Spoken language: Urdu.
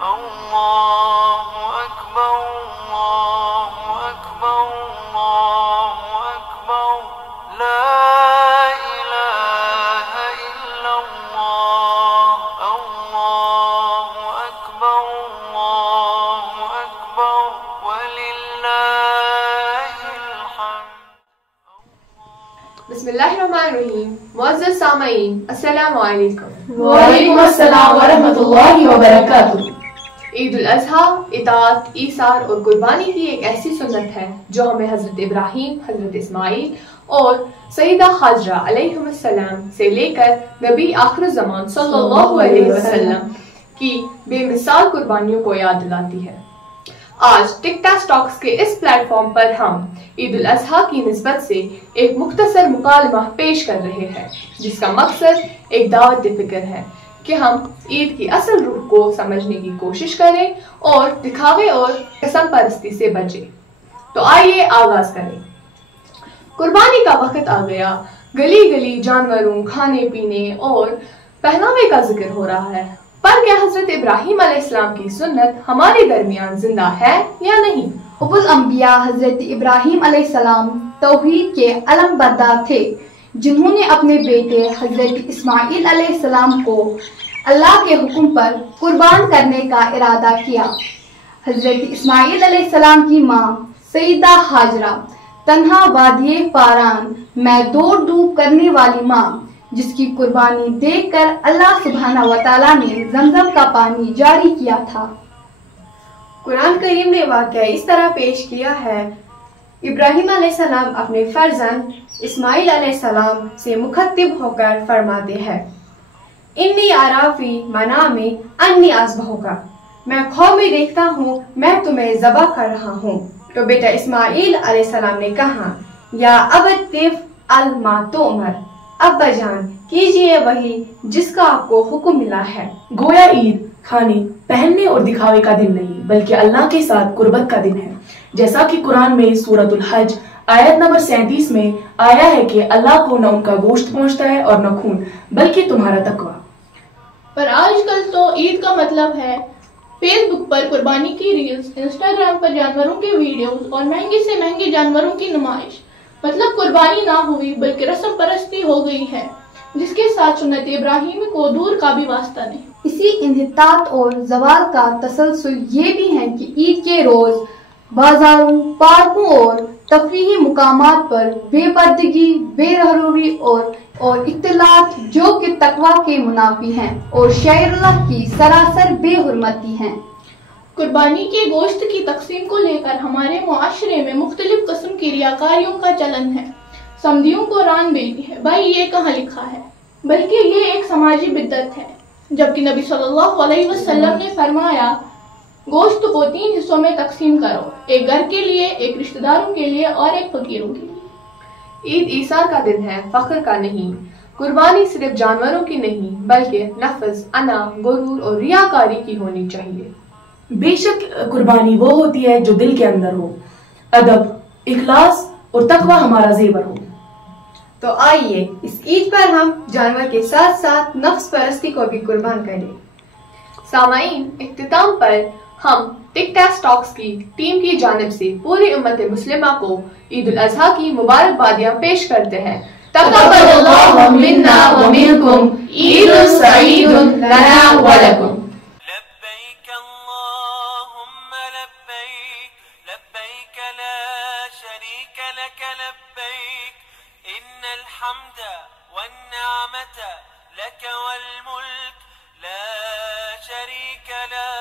اللہ اکبر اللہ اکبر اللہ اکبر لا الہ الا اللہ اللہ اکبر وللہ الحمد. بسم اللہ الرحمن الرحیم. معزز سامعین السلام علیکم. وعلیکم السلام ورحمۃ اللہ وبرکاتہ. عید الاضحیٰ اطاعت، ایثار اور قربانی کی ایک ایسی سنت ہے جو ہمیں حضرت ابراہیم، حضرت اسماعیل اور سیدہ حاجرہ علیہ السلام سے لے کر نبی آخر الزمان صلی اللہ علیہ وسلم کی بے مثال قربانیوں کو یاد دلاتی ہے. آج ٹک ٹاک ٹاکس کے اس پلیٹ فارم پر ہم عید الاضحیٰ کی نسبت سے ایک مختصر مکالمہ پیش کر رہے ہیں جس کا مقصد ایک دعوت فکر ہے کہ ہم عید کی اصل روح کو سمجھنے کی کوشش کریں اور دکھاوے اور قسم پرستی سے بچیں. تو آئیے آغاز کریں. قربانی کا وقت آ گیا. گلی گلی جانوروں، کھانے پینے اور پہناوے کا ذکر ہو رہا ہے، پر کیا حضرت ابراہیم علیہ السلام کی سنت ہمارے درمیان زندہ ہے یا نہیں؟ ابو الانبیاء حضرت ابراہیم علیہ السلام توحید کے علم بردار تھے، جنہوں نے اپنے بیٹے حضرت اسماعیل علیہ السلام کو اللہ کے حکم پر قربان کرنے کا ارادہ کیا. حضرت اسماعیل علیہ السلام کی ماں سیدہ حاجرہ، تنہا وادی فاران میں دوڑ دھوپ کرنے والی ماں، جس کی قربانی دیکھ کر اللہ سبحانہ و تعالیٰ نے زمزم کا پانی جاری کیا تھا. قرآن کریم نے واقعہ اس طرح پیش کیا ہے. ابراہیم علیہ السلام اپنے فرزند اسماعیل علیہ السلام سے مخاطب ہو کر فرماتے ہیں، انی ارا فی منامی انی اذبحک، میں خواب میں دیکھتا ہوں میں تمہیں ذبح کر رہا ہوں. تو بیٹا اسماعیل علیہ السلام نے کہا، یا ابتف ما تؤمر، ابا جان کیجئے وہی جس کا آپ کو حکم ملا ہے. گویا عید کھانے، پہننے اور دکھاوے کا دن نہیں بلکہ اللہ کے ساتھ قربت کا دن ہے، جیسا کہ قرآن میں سورۃ الحج آیت نمبر 37 میں آیا ہے کہ اللہ کو نہ ان کا گوشت پہنچتا ہے اور نہ خون بلکہ تمہارا تقوی. پر آج کل تو عید کا مطلب ہے فیس بک پر قربانی کی ریلز، انسٹاگرام پر جانوروں کے ویڈیوز اور مہنگے سے مہنگے جانوروں کی نمائش. مطلب قربانی نہ ہوئی بلکہ رسم پرستی ہو گئی ہے، جس کے ساتھ سنت ابراہیم کو دور کا بھی واسطہ نہیں. اسی انحطاط اور زوال کا تسلسل یہ بھی ہے کہ عید کے روز بازاروں، پارکوں اور تفریحی مقامات پر بے پردگی، بے رحروی اور اطلاعات جو کہ تقوی کے منافی ہیں اور شعائر اللہ کی سراسر بے حرمتی ہیں. قربانی کے گوشت کی تقسیم کو لے کر ہمارے معاشرے میں مختلف قسم کی ریاکاریوں کا چلن ہے. سمدھیوں کو ران بیٹی ہے، بھائی یہ کہاں لکھا ہے؟ بلکہ یہ ایک سماجی بدعت ہے، جبکہ نبی صلی اللہ علیہ وسلم نے فرمایا گوشت کو 3 حصوں میں تقسیم کرو، ایک گھر کے لیے، ایک رشتہ داروں کے لیے اور ایک فقیروں کے لیے. عید ایثار کا دن ہے، فخر کا نہیں. قربانی صرف جانوروں کی نہیں بلکہ نفس، انا، غرور اور ریاکاری کی ہونی چاہیے. بے شک قربانی وہ ہوتی ہے جو دل کے اندر ہو، ادب، اخلاص اور تقوی ہمارا زیور ہو. تو آئیے اس عید پر ہم جانور کے ساتھ ساتھ نفس پرستی کو بھی قربان کریں. سامعین، اختتام پر ہم ٹک ٹاک ٹاکس کی ٹیم کی جانب سے پوری امت مسلمہ کو عید الاضحیٰ کی مبارکبادیاں پیش کرتے ہیں. تقبل اللہ منا ومنکم عید سعید لنا ولکم. لبیک اللہم لبیک لبیک لا شریک لک لبیک ان الحمد والنعمة لك والملك لا شريك لك.